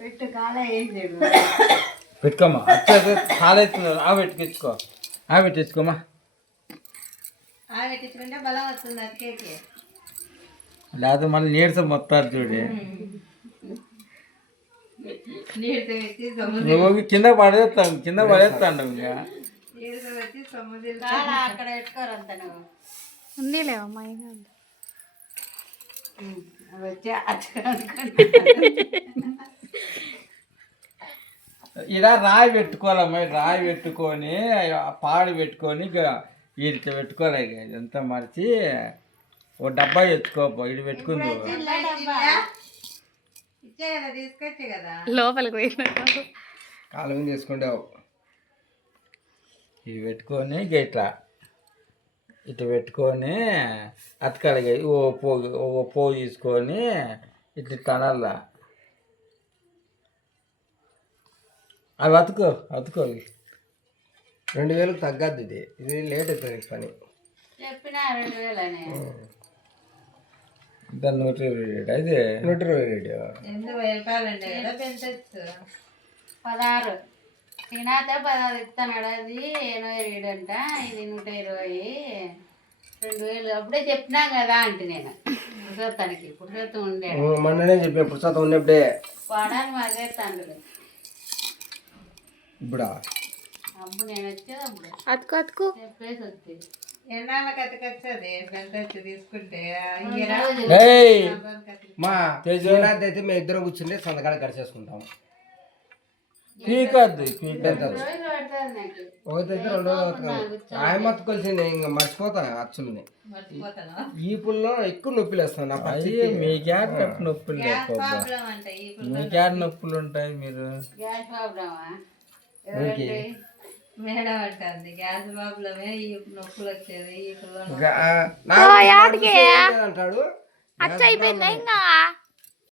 పెట్టు కాల ఏం చేయడు పెట్టుకోమ్మా వచ్చేది కాలెత్తున్నారు ఆ పెట్టుకొచ్చుకో ఆ పెట్టించుకోమ్మా పెట్టించుకుంటే బలం వస్తుంది అది కేకే లేకపోతే మళ్ళీ నీరసం మొత్తారు చూడు నీళ్ళతో పెట్టి నువ్వు కింద పడేస్తాను ఇంకా నీళ్ళతో పెట్టి సొమ్ము అక్కడ పెట్టుకోరంత నువ్వు ఉంది లేవమ్మా వచ్చి ఇలా రాయి పెట్టుకోవాలమ్మా రాయి పెట్టుకొని పాడు పెట్టుకొని వీటితో పెట్టుకోవాలి ఇదంతా మరిచి ఓ డబ్బా ఎత్తుకోపో ఇది పెట్టుకుంది ఇచ్చే కదా తీసుకొచ్చే కదా లోపలికి పోయినట్టు కాలం తీసుకుంటావు ఇది పెట్టుకొని ఇట్లా పెట్టుకొని అతకాలి ఓ పోగు తీసుకొని ఇట్లా తనల్లా అవి అతుకో 2000 తగ్గద్దు ఇది లేట్ అవుతుంది పని చెప్పినా 2000 అని దాన్ని 120 అయితే 120 రూపాయలండి కదా పెంచచ్చు 16 తినాతే 16 ఇస్తాడు అది 80 అంట ఇది 120 2000 అప్పుడే చెప్పినాం కదా అంటే నేను పురుషోత్తానికి పురుషోత్తం ఉండే మొన్ననే చెప్పా పురుషోత్తం ఉన్నప్పుడే వాడాలి మాదే తండ్రి ఇప్పుడా అప్పుడు నేను వచ్చేది అప్పుడు అతుకు చెప్పేసి వచ్చేది ఎన్నాళ్ళకి అతకొచ్చేది పెంచచ్చు తీసుకుంటే మా తేజనాథ్ అయితే మేము ఇద్దరు కూర్చుంటే సంతకాడ గడిచేసుకుంటాం పీకద్దు ఒకటైతే 2 రోజులు ఆయమత్తు కలిసింది ఇంకా మర్చిపోతా అచ్చుల్ని ఈ పుల్లో ఎక్కువ నొప్పిలు వేస్తాను నాకు మీ గ్యాస్ నొప్పులు మీ గ్యాస్ నొప్పులు ఉంటాయి మీరు మేడం అంటుంది గ్యాస్ ప్రాబ్లమే ఈ నొప్పులు వచ్చేది అంటాడు అయిపోయిందా ఇంకా